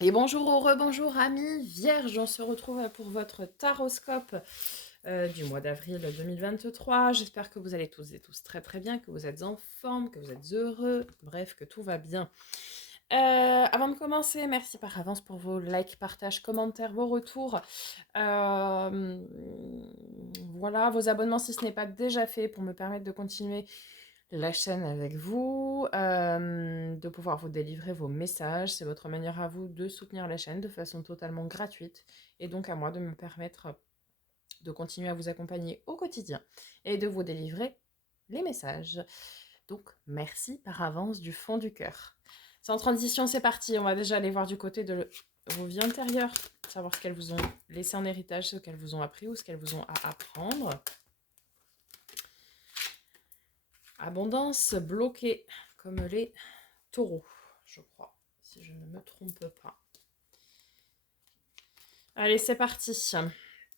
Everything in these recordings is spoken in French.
Et bonjour ou rebonjour amis Vierge, on se retrouve pour votre taroscope du mois d'avril 2023. J'espère que vous allez tous et tous très très bien, que vous êtes en forme, que vous êtes heureux, bref, que tout va bien. Avant de commencer, merci par avance pour vos likes, partages, commentaires, vos retours. Voilà, vos abonnements si ce n'est pas déjà fait pour me permettre de continuer la chaîne avec vous, de pouvoir vous délivrer vos messages. C'est votre manière à vous de soutenir la chaîne de façon totalement gratuite et donc à moi de me permettre de continuer à vous accompagner au quotidien et de vous délivrer les messages. Donc merci par avance du fond du cœur. Sans transition, c'est parti. On va déjà aller voir du côté de vos vies antérieures, savoir ce qu'elles vous ont laissé en héritage, ce qu'elles vous ont appris ou ce qu'elles vous ont à apprendre. Abondance bloquée, comme les taureaux, je crois, si je ne me trompe pas. Allez, c'est parti.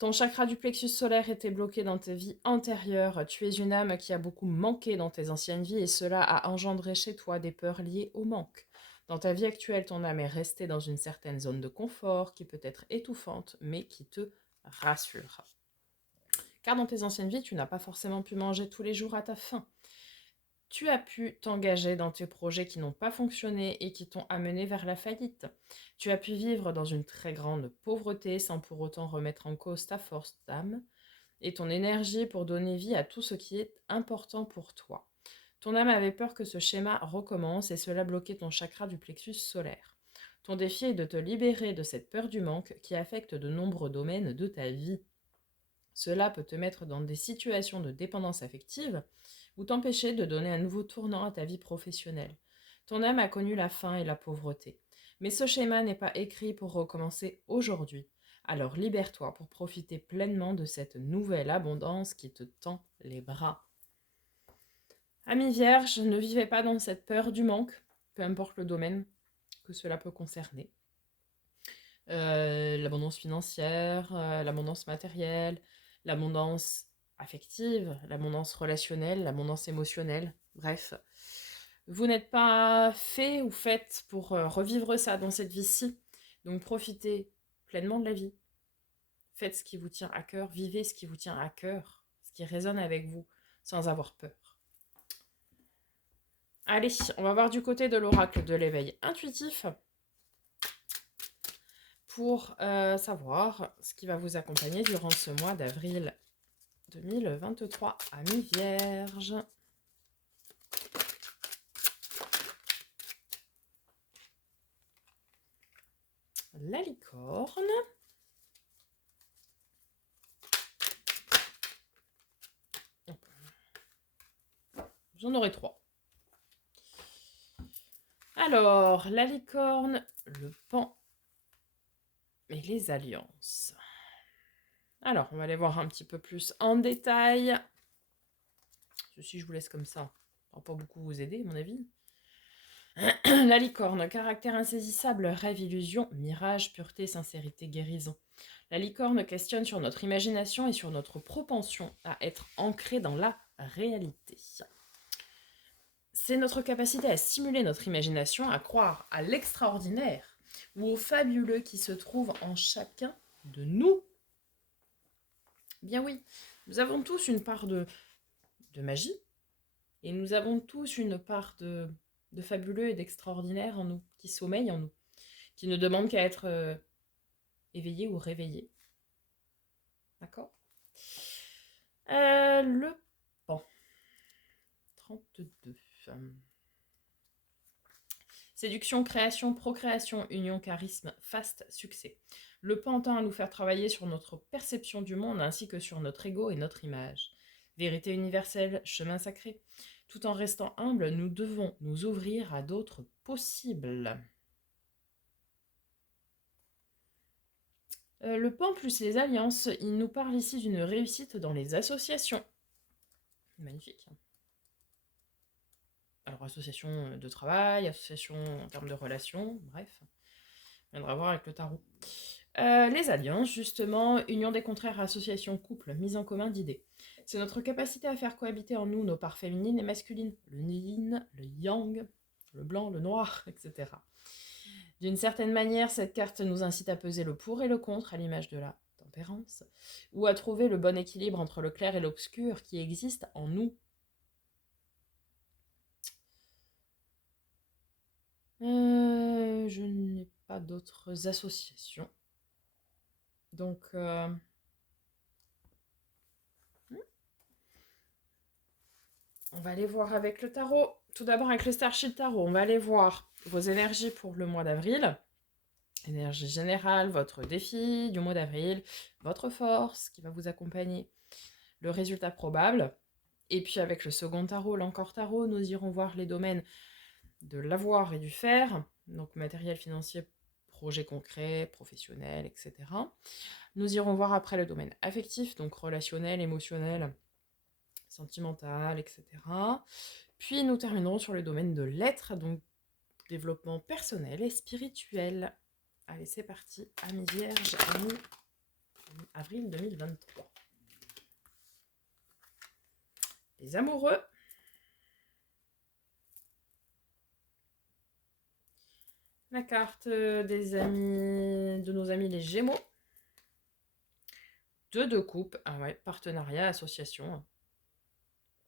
Ton chakra du plexus solaire était bloqué dans tes vies antérieures. Tu es une âme qui a beaucoup manqué dans tes anciennes vies et cela a engendré chez toi des peurs liées au manque. Dans ta vie actuelle, ton âme est restée dans une certaine zone de confort qui peut être étouffante, mais qui te rassure. Car dans tes anciennes vies, tu n'as pas forcément pu manger tous les jours à ta faim. Tu as pu t'engager dans tes projets qui n'ont pas fonctionné et qui t'ont amené vers la faillite. Tu as pu vivre dans une très grande pauvreté sans pour autant remettre en cause ta force d'âme et ton énergie pour donner vie à tout ce qui est important pour toi. Ton âme avait peur que ce schéma recommence et cela bloquait ton chakra du plexus solaire. Ton défi est de te libérer de cette peur du manque qui affecte de nombreux domaines de ta vie. Cela peut te mettre dans des situations de dépendance affective ou t'empêcher de donner un nouveau tournant à ta vie professionnelle. Ton âme a connu la faim et la pauvreté. Mais ce schéma n'est pas écrit pour recommencer aujourd'hui. Alors libère-toi pour profiter pleinement de cette nouvelle abondance qui te tend les bras. Amis vierges, ne vivez pas dans cette peur du manque, peu importe le domaine que cela peut concerner. L'abondance financière, l'abondance matérielle, l'abondance affective, l'abondance relationnelle, l'abondance émotionnelle, bref. Vous n'êtes pas fait ou faite pour revivre ça dans cette vie-ci. Donc profitez pleinement de la vie. Faites ce qui vous tient à cœur, vivez ce qui vous tient à cœur, ce qui résonne avec vous, sans avoir peur. Allez, on va voir du côté de l'oracle de l'éveil intuitif pour savoir ce qui va vous accompagner durant ce mois d'avril 2023, amis vierges. La licorne. J'en aurai 3. Alors, la licorne, le pan et les alliances. Alors, on va aller voir un petit peu plus en détail. Ceci, je vous laisse comme ça. Ça va pas beaucoup vous aider, à mon avis. La licorne, caractère insaisissable, rêve, illusion, mirage, pureté, sincérité, guérison. La licorne questionne sur notre imagination et sur notre propension à être ancré dans la réalité. C'est notre capacité à stimuler notre imagination, à croire à l'extraordinaire ou au fabuleux qui se trouve en chacun de nous. Bien oui, nous avons tous une part de magie et nous avons tous une part de fabuleux et d'extraordinaire en nous, qui sommeille en nous, qui ne demande qu'à être éveillé ou réveillé. D'accord. Le pan. 32. Séduction, création, procréation, union, charisme, faste, succès. Le pan tend à nous faire travailler sur notre perception du monde ainsi que sur notre ego et notre image. Vérité universelle, chemin sacré. Tout en restant humble, nous devons nous ouvrir à d'autres possibles. Le pan plus les alliances, il nous parle ici d'une réussite dans les associations. Magnifique. Alors, association de travail, association en termes de relations, bref. On viendra voir avec le tarot. Les alliances, justement, union des contraires, association, couple, mise en commun d'idées. C'est notre capacité à faire cohabiter en nous nos parts féminines et masculines, le yin, le yang, le blanc, le noir, etc. D'une certaine manière, cette carte nous incite à peser le pour et le contre, à l'image de la tempérance, ou à trouver le bon équilibre entre le clair et l'obscur qui existe en nous. Je n'ai pas d'autres associations. Donc, on va aller voir avec le tarot. Tout d'abord avec le Starship Tarot, on va aller voir vos énergies pour le mois d'avril. Énergie générale, votre défi du mois d'avril, votre force qui va vous accompagner, le résultat probable. Et puis avec le second tarot, l'encore tarot, nous irons voir les domaines de l'avoir et du faire, donc matériel, financier, projet concret, professionnel, etc. Nous irons voir après le domaine affectif, donc relationnel, émotionnel, sentimental, etc. Puis nous terminerons sur le domaine de l'être, donc développement personnel et spirituel. Allez, c'est parti, amis vierges, amis avril 2023. Les amoureux. La carte des amis, de nos amis les Gémeaux. Deux coupes. Ah ouais, partenariat, association.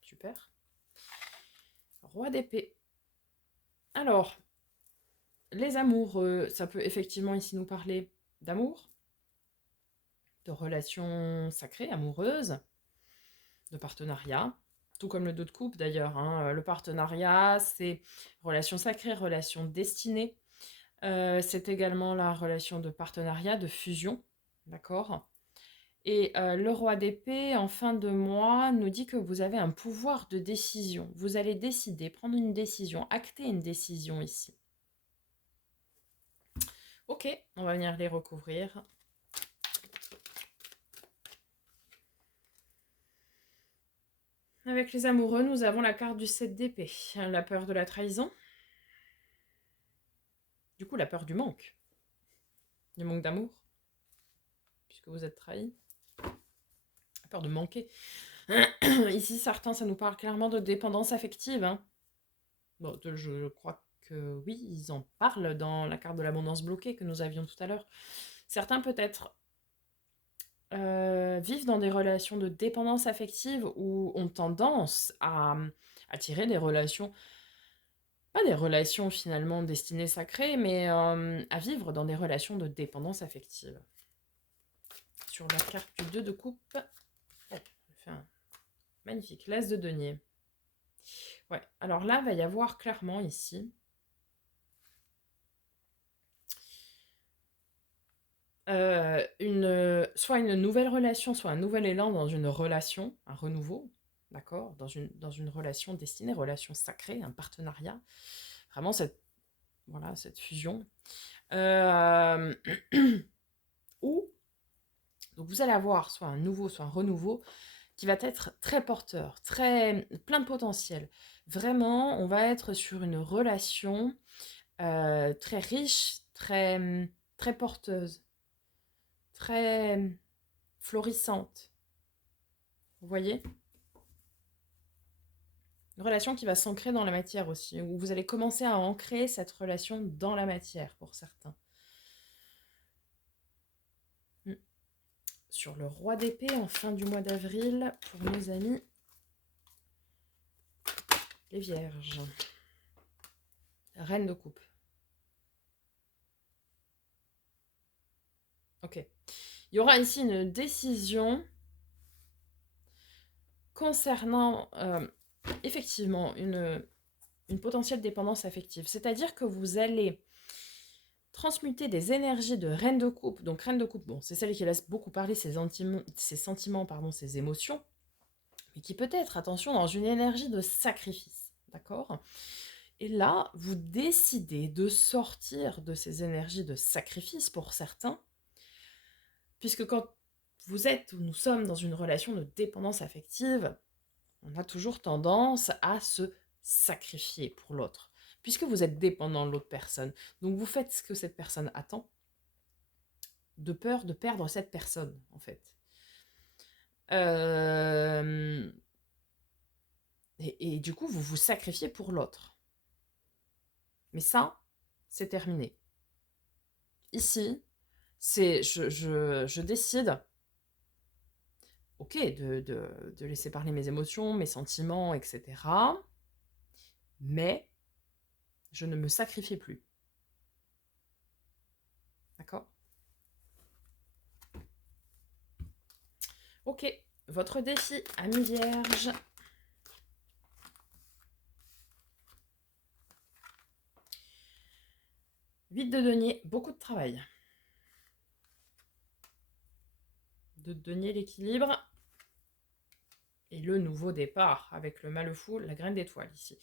Super. Roi d'épée. Alors, les amoureux, ça peut effectivement ici nous parler d'amour, de relations sacrées, amoureuses, de partenariat, tout comme le 2 de coupe d'ailleurs. Hein. Le partenariat, c'est relation sacrée, relation destinée. C'est également la relation de partenariat, de fusion, d'accord. Et le roi d'épée, en fin de mois, nous dit que vous avez un pouvoir de décision. Vous allez décider, prendre une décision, acter une décision ici. Ok, on va venir les recouvrir. Avec les amoureux, nous avons la carte du 7 d'épée. La peur de la trahison. Du coup, la peur du manque d'amour, puisque vous êtes trahi. La peur de manquer. Ici, certains, ça nous parle clairement de dépendance affective. Hein. Bon, je crois que oui, ils en parlent dans la carte de l'abondance bloquée que nous avions tout à l'heure. Certains, peut-être, vivent dans des relations de dépendance affective ou ont tendance à attirer des relations, pas des relations finalement destinées sacrées, mais à vivre dans des relations de dépendance affective. Sur la carte du 2 de coupe, on fait un magnifique l'as de denier. Ouais, alors là, il va y avoir clairement ici soit une nouvelle relation, soit un nouvel élan dans une relation, un renouveau, d'accord, dans une relation destinée, relation sacrée, un partenariat, vraiment cette fusion. Ou, donc vous allez avoir soit un nouveau, soit un renouveau, qui va être très porteur, plein de potentiel. Vraiment, on va être sur une relation très riche, très porteuse, très florissante. Vous voyez? Une relation qui va s'ancrer dans la matière aussi, où vous allez commencer à ancrer cette relation dans la matière pour certains. Sur le roi d'épée en fin du mois d'avril, pour nos amis les vierges. Reine de coupe. Ok. Il y aura ici une décision concernant effectivement une potentielle dépendance affective. C'est-à-dire que vous allez transmuter des énergies de reine de coupe. Donc reine de coupe, bon, c'est celle qui laisse beaucoup parler ses sentiments, ses émotions, mais qui peut être, attention, dans une énergie de sacrifice. D'accord ? Et là, vous décidez de sortir de ces énergies de sacrifice pour certains, puisque quand vous êtes ou nous sommes dans une relation de dépendance affective, on a toujours tendance à se sacrifier pour l'autre, puisque vous êtes dépendant de l'autre personne. Donc vous faites ce que cette personne attend, de peur de perdre cette personne, en fait. Et du coup, vous vous sacrifiez pour l'autre. Mais ça, c'est terminé. ici, c'est je décide, ok, de laisser parler mes émotions, mes sentiments, etc. Mais je ne me sacrifie plus. D'accord? Ok, votre défi, ami vierge. Vide de denier, beaucoup de travail. De denier l'équilibre. Et le nouveau départ, avec le mal fou, la graine d'étoile ici.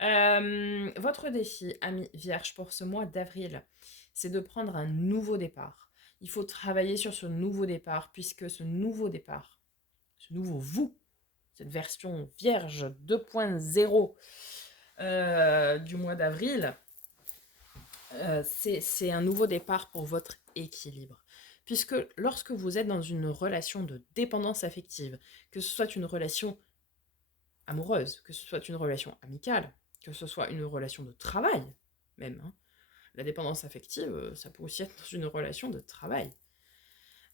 Votre défi, ami vierge, pour ce mois d'avril, c'est de prendre un nouveau départ. Il faut travailler sur ce nouveau départ, puisque ce nouveau départ, ce nouveau vous, cette version vierge 2.0 du mois d'avril, c'est un nouveau départ pour votre équilibre. Puisque lorsque vous êtes dans une relation de dépendance affective, que ce soit une relation amoureuse, que ce soit une relation amicale, que ce soit une relation de travail, même, hein. La dépendance affective, ça peut aussi être dans une relation de travail.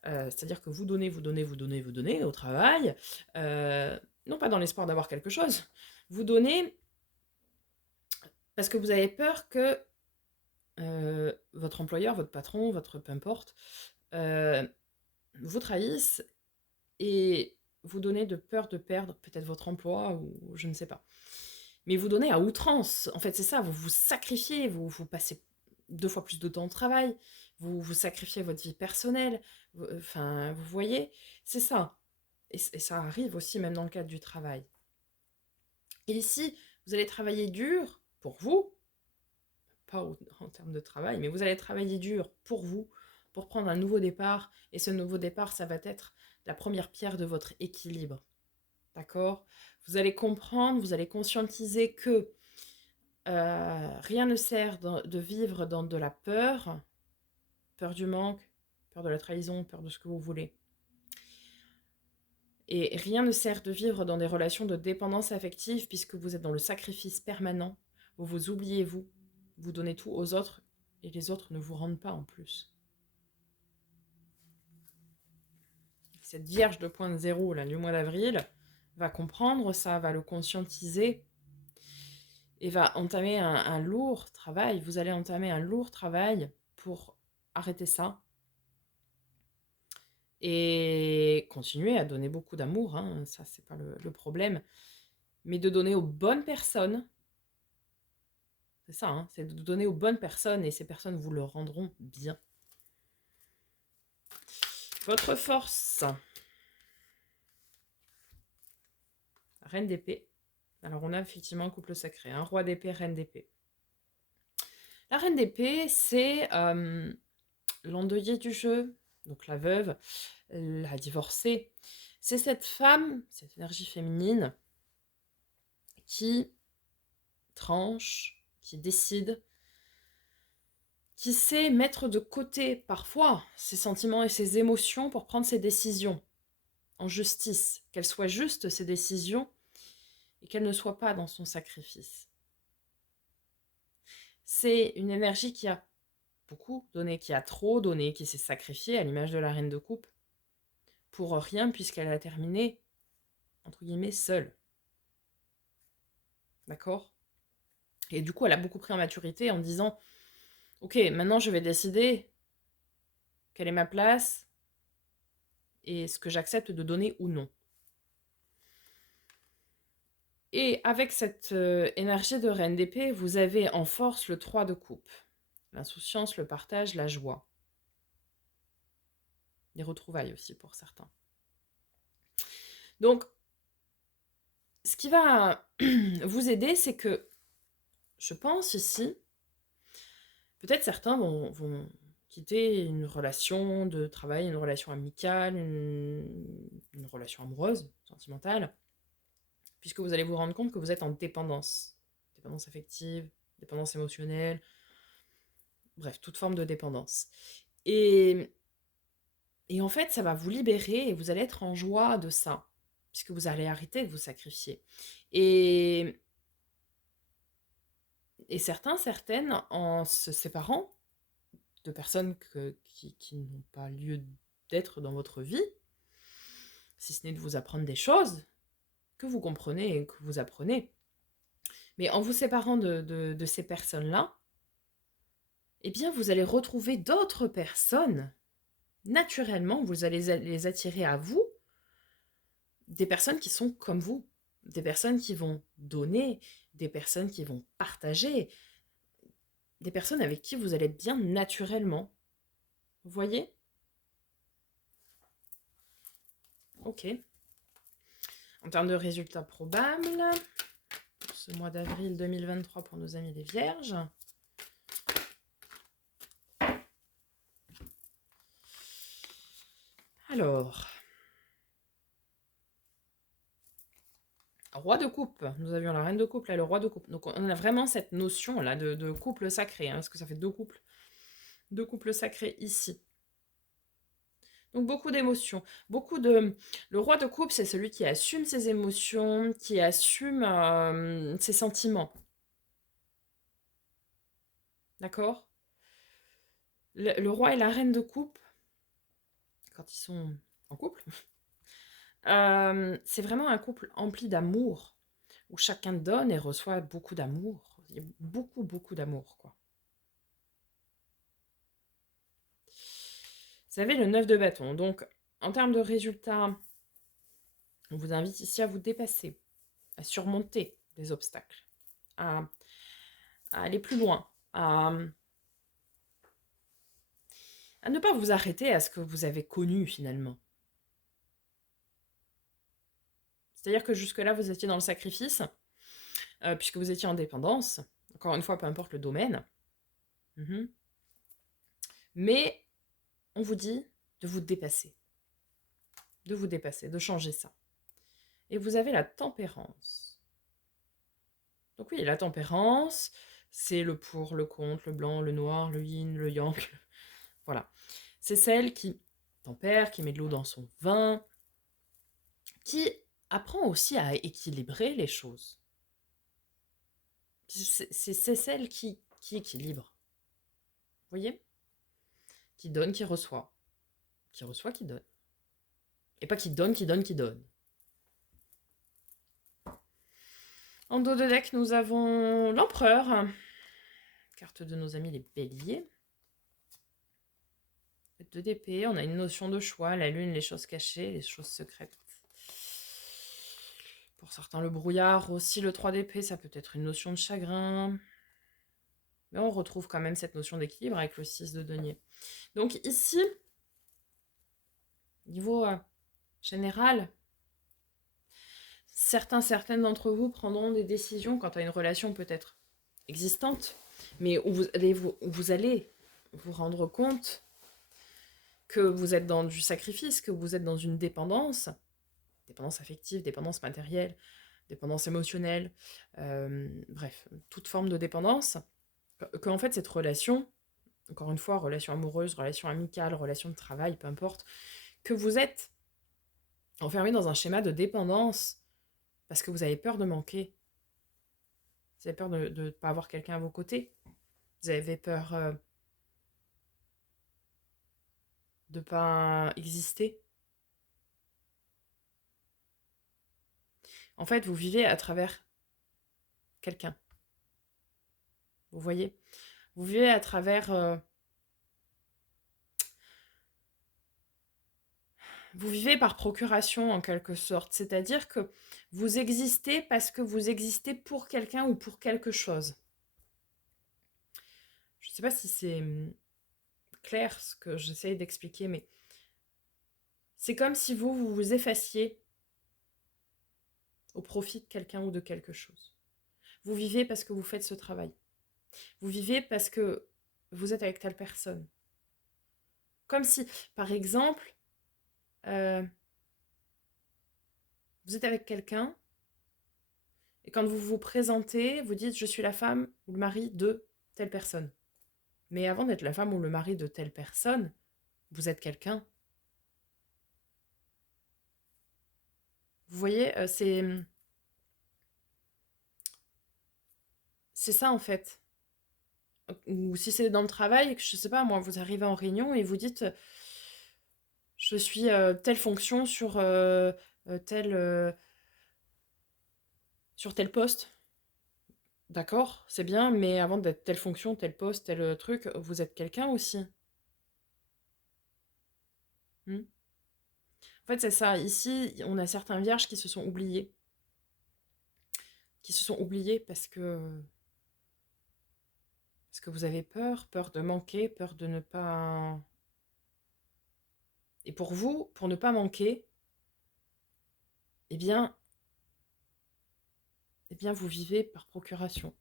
C'est-à-dire que vous donnez, vous donnez, vous donnez, vous donnez au travail, non pas dans l'espoir d'avoir quelque chose, vous donnez parce que vous avez peur que votre employeur, votre patron, votre peu importe, vous trahisse et vous donnez de peur de perdre peut-être votre emploi ou je ne sais pas. Mais vous donnez à outrance. En fait, c'est ça, vous vous sacrifiez, vous passez 2 fois plus de temps au travail, vous sacrifiez votre vie personnelle, enfin, vous voyez? C'est ça. Et ça arrive aussi même dans le cadre du travail. Et ici, vous allez travailler dur pour vous, pas en termes de travail, mais vous allez travailler dur pour vous, pour prendre un nouveau départ. Et ce nouveau départ, ça va être la première pierre de votre équilibre. D'accord? Vous allez comprendre, vous allez conscientiser que rien ne sert de vivre dans de la peur, peur du manque, peur de la trahison, peur de ce que vous voulez. Et rien ne sert de vivre dans des relations de dépendance affective puisque vous êtes dans le sacrifice permanent, vous vous oubliez vous donnez tout aux autres et les autres ne vous rendent pas en plus. Cette Vierge 2.0 là, du mois d'avril va comprendre ça, va le conscientiser et va entamer un lourd travail. Vous allez entamer un lourd travail pour arrêter ça et continuer à donner beaucoup d'amour, hein, ça c'est pas le problème, mais de donner aux bonnes personnes, c'est ça, hein, c'est de donner aux bonnes personnes et ces personnes vous le rendront bien. Votre force, reine d'épée. Alors on a effectivement un couple sacré, un roi d'épée, reine d'épée. La reine d'épée, c'est l'endeuillée du jeu, donc la veuve, la divorcée. C'est cette femme, cette énergie féminine, qui tranche, qui décide, qui sait mettre de côté parfois ses sentiments et ses émotions pour prendre ses décisions en justice, qu'elles soient justes ces décisions et qu'elles ne soient pas dans son sacrifice. C'est une énergie qui a beaucoup donné, qui a trop donné, qui s'est sacrifiée à l'image de la reine de coupe pour rien puisqu'elle a terminé entre guillemets seule. D'accord? Et du coup, elle a beaucoup pris en maturité en disant ok, maintenant je vais décider quelle est ma place et ce que j'accepte de donner ou non. Et avec cette énergie de reine d'épée, vous avez en force le 3 de coupe. L'insouciance, le partage, la joie. Les retrouvailles aussi pour certains. Donc, ce qui va vous aider, c'est que, je pense ici, peut-être certains vont quitter une relation de travail, une relation amicale, une relation amoureuse, sentimentale, puisque vous allez vous rendre compte que vous êtes en dépendance. Dépendance affective, dépendance émotionnelle, bref, toute forme de dépendance. Et en fait, ça va vous libérer et vous allez être en joie de ça, puisque vous allez arrêter de vous sacrifier. Et certains, certaines, en se séparant, de personnes qui n'ont pas lieu d'être dans votre vie, si ce n'est de vous apprendre des choses que vous comprenez et que vous apprenez. Mais en vous séparant de ces personnes-là, eh bien, vous allez retrouver d'autres personnes. Naturellement, vous allez les attirer à vous, des personnes qui sont comme vous, des personnes qui vont donner, des personnes qui vont partager, des personnes avec qui vous allez bien naturellement. Vous voyez? Ok. En termes de résultats probables, pour ce mois d'avril 2023 pour nos amis les Vierges. Alors, roi de coupe, nous avions la reine de coupe, là le roi de coupe. Donc on a vraiment cette notion là de couple sacré, hein, parce que ça fait deux couples sacrés ici. Donc beaucoup d'émotions, Le roi de coupe, c'est celui qui assume ses émotions, qui assume ses sentiments. D'accord? Le roi et la reine de coupe, quand ils sont en couple, c'est vraiment un couple empli d'amour, où chacun donne et reçoit beaucoup d'amour. Il y a beaucoup, beaucoup d'amour, quoi. Vous avez le 9 de bâton. Donc, en termes de résultats, on vous invite ici à vous dépasser, à surmonter des obstacles, à aller plus loin, à ne pas vous arrêter à ce que vous avez connu finalement. C'est-à-dire que jusque-là, vous étiez dans le sacrifice, puisque vous étiez en dépendance. Encore une fois, peu importe le domaine. Mais on vous dit de vous dépasser, de changer ça. Et vous avez la tempérance. Donc oui, la tempérance, c'est le pour, le contre, le blanc, le noir, le yin, le yang. Voilà. C'est celle qui tempère, qui met de l'eau dans son vin, qui apprend aussi à équilibrer les choses. C'est celle qui équilibre. Vous voyez? Qui donne, qui reçoit. Qui reçoit, qui donne. Et pas qui donne, qui donne, qui donne. En dos de deck, nous avons l'empereur. Carte de nos amis les béliers. 2 d'épée, on a une notion de choix, la lune, les choses cachées, les choses secrètes. Pour certains, le brouillard aussi, le 3 d'épée, ça peut être une notion de chagrin. Mais on retrouve quand même cette notion d'équilibre avec le 6 de denier. Donc ici, niveau général, certaines d'entre vous prendront des décisions quant à une relation peut-être existante, mais où vous allez vous rendre compte que vous êtes dans du sacrifice, que vous êtes dans une dépendance affective, dépendance matérielle, dépendance émotionnelle, bref, toute forme de dépendance, qu'en fait cette relation, encore une fois, relation amoureuse, relation amicale, relation de travail, peu importe, que vous êtes enfermé dans un schéma de dépendance parce que vous avez peur de manquer. Vous avez peur de ne pas avoir quelqu'un à vos côtés. Vous avez peur de ne pas exister. En fait, vous vivez à travers quelqu'un. Vous voyez? Vous vivez à travers... vous vivez par procuration en quelque sorte. C'est-à-dire que vous existez parce que vous existez pour quelqu'un ou pour quelque chose. Je ne sais pas si c'est clair ce que j'essaye d'expliquer, mais c'est comme si vous vous effaciez au profit de quelqu'un ou de quelque chose. Vous vivez parce que vous faites ce travail. Vous vivez parce que vous êtes avec telle personne. Comme si, par exemple, vous êtes avec quelqu'un et quand vous vous présentez, vous dites « je suis la femme ou le mari de telle personne ». Mais avant d'être la femme ou le mari de telle personne, vous êtes quelqu'un. Vous voyez, c'est ça en fait. Ou si c'est dans le travail, que je sais pas, moi, vous arrivez en réunion et vous dites je suis telle fonction tel, sur tel poste. D'accord, c'est bien, mais avant d'être telle fonction, tel poste, tel truc, vous êtes quelqu'un aussi. Hmm. En fait, c'est ça. Ici, on a certains vierges qui se sont oubliés. Qui se sont oubliés parce que vous avez peur de manquer, peur de ne pas... Et pour vous, pour ne pas manquer, eh bien, vous vivez par procuration.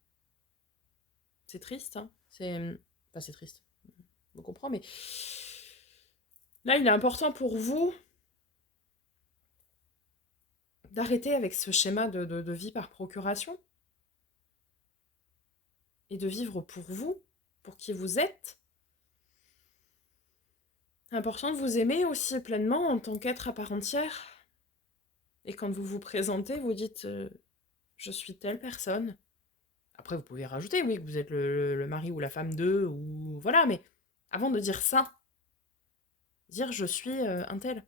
C'est triste, hein. Enfin, c'est triste. Je comprends, mais là, il est important pour vous d'arrêter avec ce schéma de vie par procuration et de vivre pour vous, pour qui vous êtes. C'est important de vous aimer aussi pleinement en tant qu'être à part entière. Et quand vous vous présentez, vous dites je suis telle personne. Après, vous pouvez rajouter, oui, que vous êtes le mari ou la femme d'eux, ou voilà, mais avant de dire ça, dire je suis un tel.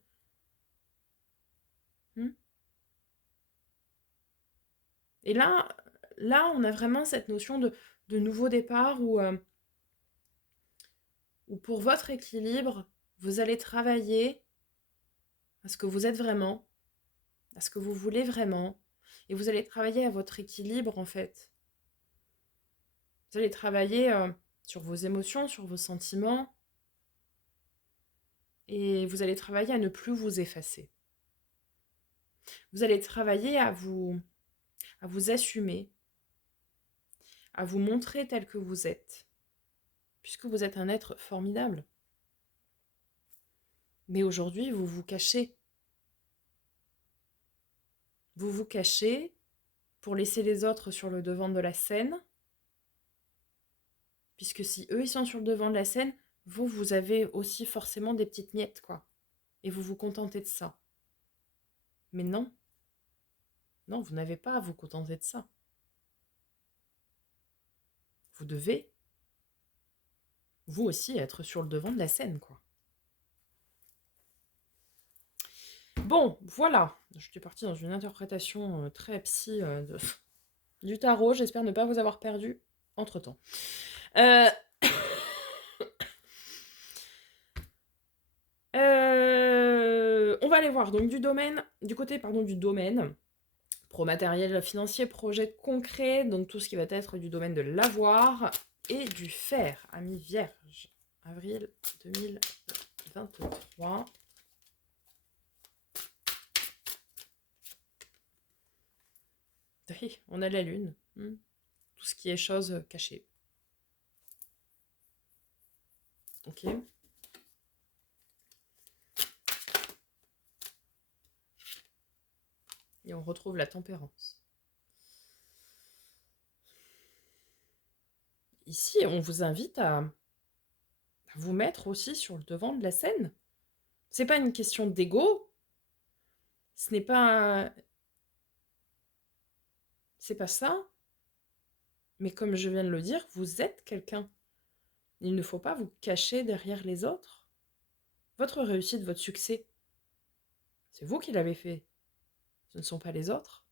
Hmm. Et là, on a vraiment cette notion de nouveau départ où pour votre équilibre, vous allez travailler à ce que vous êtes vraiment, à ce que vous voulez vraiment, et vous allez travailler à votre équilibre en fait. Vous allez travailler sur vos émotions, sur vos sentiments, et vous allez travailler à ne plus vous effacer. Vous allez travailler à vous assumer, à vous montrer tel que vous êtes, puisque vous êtes un être formidable. Mais aujourd'hui, vous vous cachez. Vous vous cachez pour laisser les autres sur le devant de la scène, puisque si eux, ils sont sur le devant de la scène, vous avez aussi forcément des petites miettes, quoi. Et vous vous contentez de ça. Mais non, non, vous n'avez pas à vous contenter de ça. Vous devez, vous aussi, être sur le devant de la scène, quoi. Bon, voilà. Je suis partie dans une interprétation très psy du tarot. J'espère ne pas vous avoir perdu entre-temps. On va aller voir donc du côté du domaine pro-matériel financier, projet concret, donc tout ce qui va être du domaine de l'avoir et du faire, amis vierge, avril 2023. Oui, on a la lune, tout ce qui est choses cachées. Ok. Et on retrouve la tempérance. Ici, on vous invite à vous mettre aussi sur le devant de la scène. C'est pas une question d'ego. Ce n'est pas... C'est pas ça. Mais comme je viens de le dire, vous êtes quelqu'un. Il ne faut pas vous cacher derrière les autres. Votre réussite, votre succès, c'est vous qui l'avez fait. Ce ne sont pas les autres.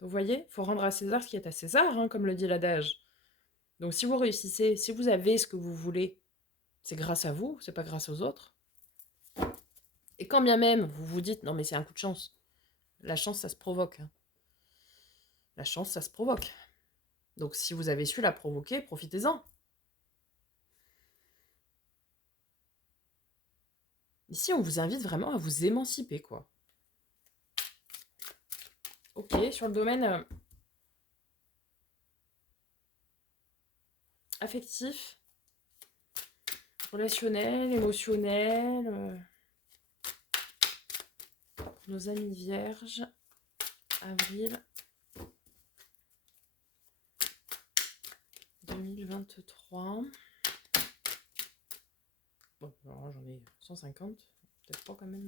Vous voyez, il faut rendre à César ce qui est à César, hein, comme le dit l'adage. Donc si vous réussissez, si vous avez ce que vous voulez, c'est grâce à vous, c'est pas grâce aux autres. Et quand bien même vous vous dites, non mais c'est un coup de chance. La chance, ça se provoque. Hein. La chance, ça se provoque. Donc si vous avez su la provoquer, profitez-en. Ici, on vous invite vraiment à vous émanciper, quoi. Ok, sur le domaine affectif, relationnel, émotionnel, nos amis vierges, avril 2023. Bon, alors j'en ai 150, peut-être pas quand même.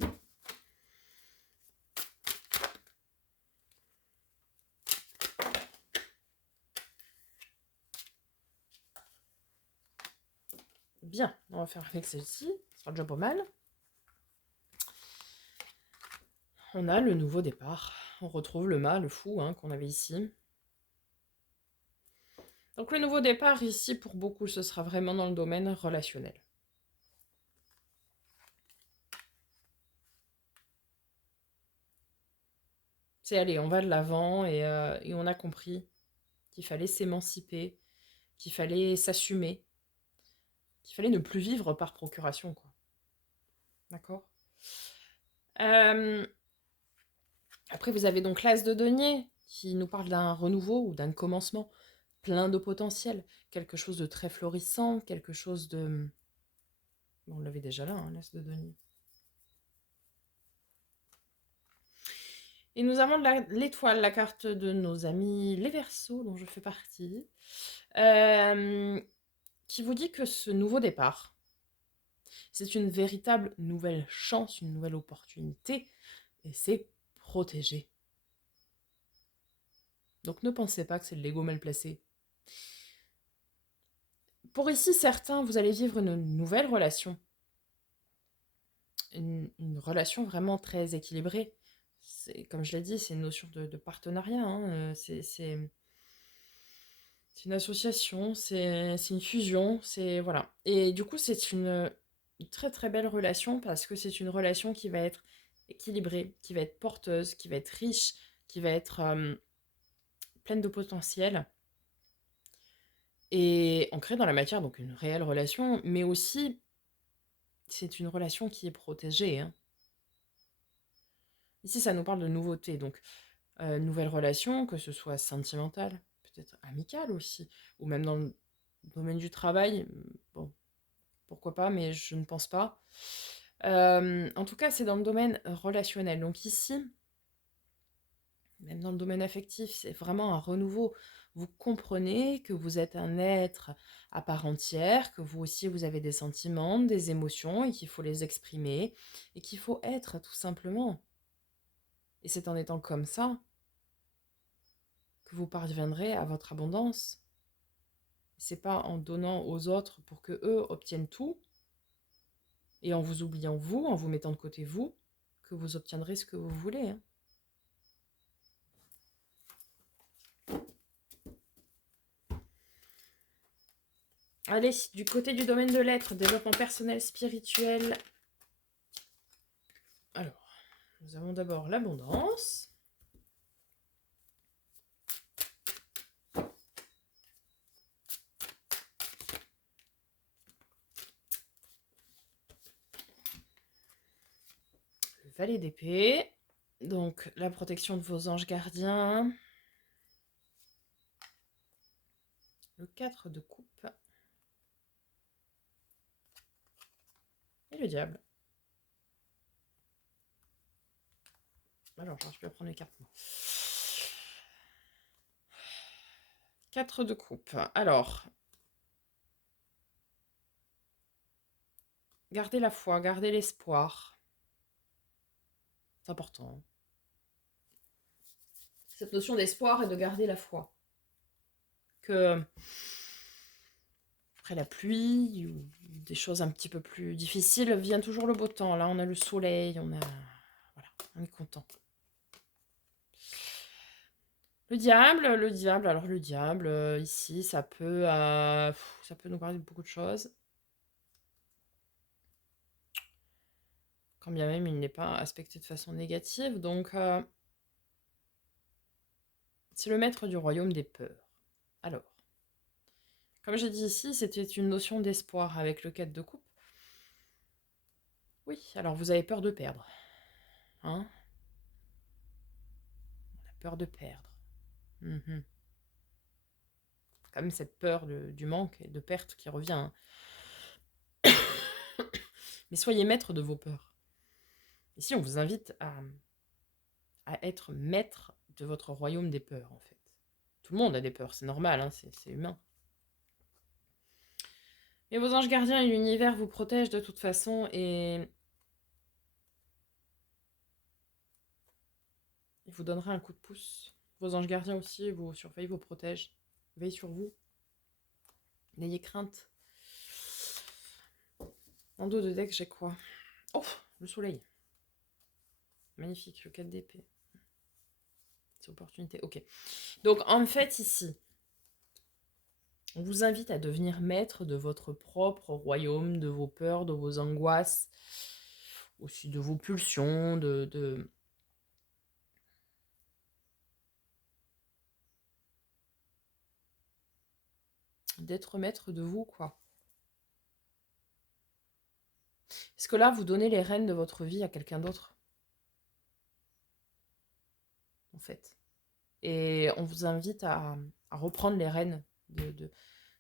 Bien, on va faire avec celle-ci. Ce sera déjà pas mal. On a le nouveau départ. On retrouve le mât, le fou qu'on avait ici. Donc le nouveau départ ici, pour beaucoup, ce sera vraiment dans le domaine relationnel. C'est allez, on va de l'avant et on a compris qu'il fallait s'émanciper, qu'il fallait s'assumer, qu'il fallait ne plus vivre par procuration, quoi. D'accord. Après, vous avez donc l'as de denier qui nous parle d'un renouveau ou d'un commencement plein de potentiel, quelque chose de très florissant, quelque chose de... On l'avait déjà là, l'as de denier. Et nous avons l'étoile, la carte de nos amis les Verseaux, dont je fais partie, qui vous dit que ce nouveau départ, c'est une véritable nouvelle chance, une nouvelle opportunité, et c'est protégé. Donc ne pensez pas que c'est le Lego mal placé. Pour ici, certains, vous allez vivre une nouvelle relation. Une relation vraiment très équilibrée. Comme je l'ai dit, c'est une notion de partenariat. C'est une association, c'est une fusion, c'est voilà. Et du coup, c'est une très très belle relation parce que c'est une relation qui va être équilibrée, qui va être porteuse, qui va être riche, qui va être pleine de potentiel et ancrée dans la matière, donc une réelle relation, mais aussi c'est une relation qui est protégée. Ici, ça nous parle de nouveauté, donc nouvelle relation, que ce soit sentimentale, peut-être amicale aussi, ou même dans le domaine du travail, bon, pourquoi pas, mais je ne pense pas. En tout cas, c'est dans le domaine relationnel. Donc ici, même dans le domaine affectif, c'est vraiment un renouveau. Vous comprenez que vous êtes un être à part entière, que vous aussi, vous avez des sentiments, des émotions, et qu'il faut les exprimer, et qu'il faut être, tout simplement. Et c'est en étant comme ça que vous parviendrez à votre abondance. C'est pas en donnant aux autres pour que eux obtiennent tout, et en vous oubliant vous, en vous mettant de côté vous, que vous obtiendrez ce que vous voulez. Allez, du côté du domaine de l'être, développement personnel, spirituel. Alors, nous avons d'abord l'abondance. Le valet d'épée. Donc, la protection de vos anges gardiens. Le 4 de coupe. Et le diable. Alors, je peux prendre les cartes. 4 de coupe. Alors, gardez la foi, gardez l'espoir. C'est important. Cette notion d'espoir et de garder la foi. Que après la pluie ou des choses un petit peu plus difficiles, vient toujours le beau temps. Là, on a le soleil, on est content. Le diable, alors le diable, ici, ça peut nous parler de beaucoup de choses. Quand bien même il n'est pas aspecté de façon négative, donc c'est le maître du royaume des peurs. Alors, comme j'ai dit ici, c'était une notion d'espoir avec le 4 de coupe. Oui, alors vous avez peur de perdre. On a peur de perdre. Comme cette peur du manque et de perte qui revient. Mais soyez maître de vos peurs. Ici, on vous invite à être maître de votre royaume des peurs, en fait. Tout le monde a des peurs, c'est normal, c'est humain. Mais vos anges gardiens et l'univers vous protègent de toute façon et il vous donnera un coup de pouce. Vos anges gardiens aussi vous surveillent, vous protègent, veillent sur vous. N'ayez crainte. En dos de deck, j'ai quoi? Oh, le soleil. Magnifique, le 4 d'épée. C'est opportunité, ok. Donc en fait ici, on vous invite à devenir maître de votre propre royaume, de vos peurs, de vos angoisses, aussi de vos pulsions, d'être maître de vous, quoi. Est-ce que là, vous donnez les rênes de votre vie à quelqu'un d'autre, en fait? Et on vous invite à reprendre les rênes de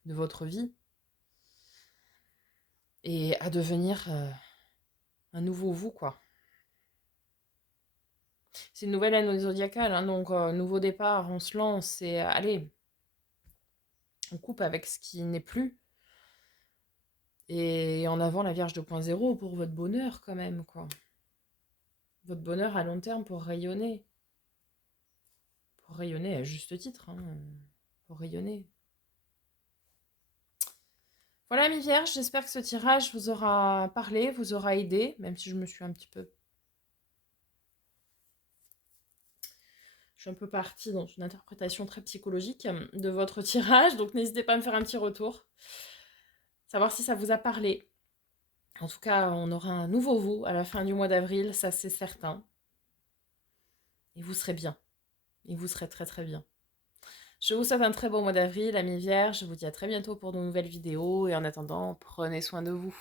votre vie et à devenir un nouveau vous, quoi. C'est une nouvelle année zodiacale, hein, donc nouveau départ, on se lance et allez, on coupe avec ce qui n'est plus. Et en avant la Vierge 2.0 pour votre bonheur quand même, quoi. Votre bonheur à long terme pour rayonner. Pour rayonner à juste titre, hein. Pour rayonner. Voilà, mi Vierge, j'espère que ce tirage vous aura parlé, vous aura aidé, même si je me suis un petit peu... Je suis un peu partie dans une interprétation très psychologique de votre tirage, donc n'hésitez pas à me faire un petit retour. Savoir si ça vous a parlé. En tout cas, on aura un nouveau vous à la fin du mois d'avril, ça c'est certain. Et vous serez bien. Et vous serez très très bien. Je vous souhaite un très bon mois d'avril, amis vierges. Je vous dis à très bientôt pour de nouvelles vidéos. Et en attendant, prenez soin de vous.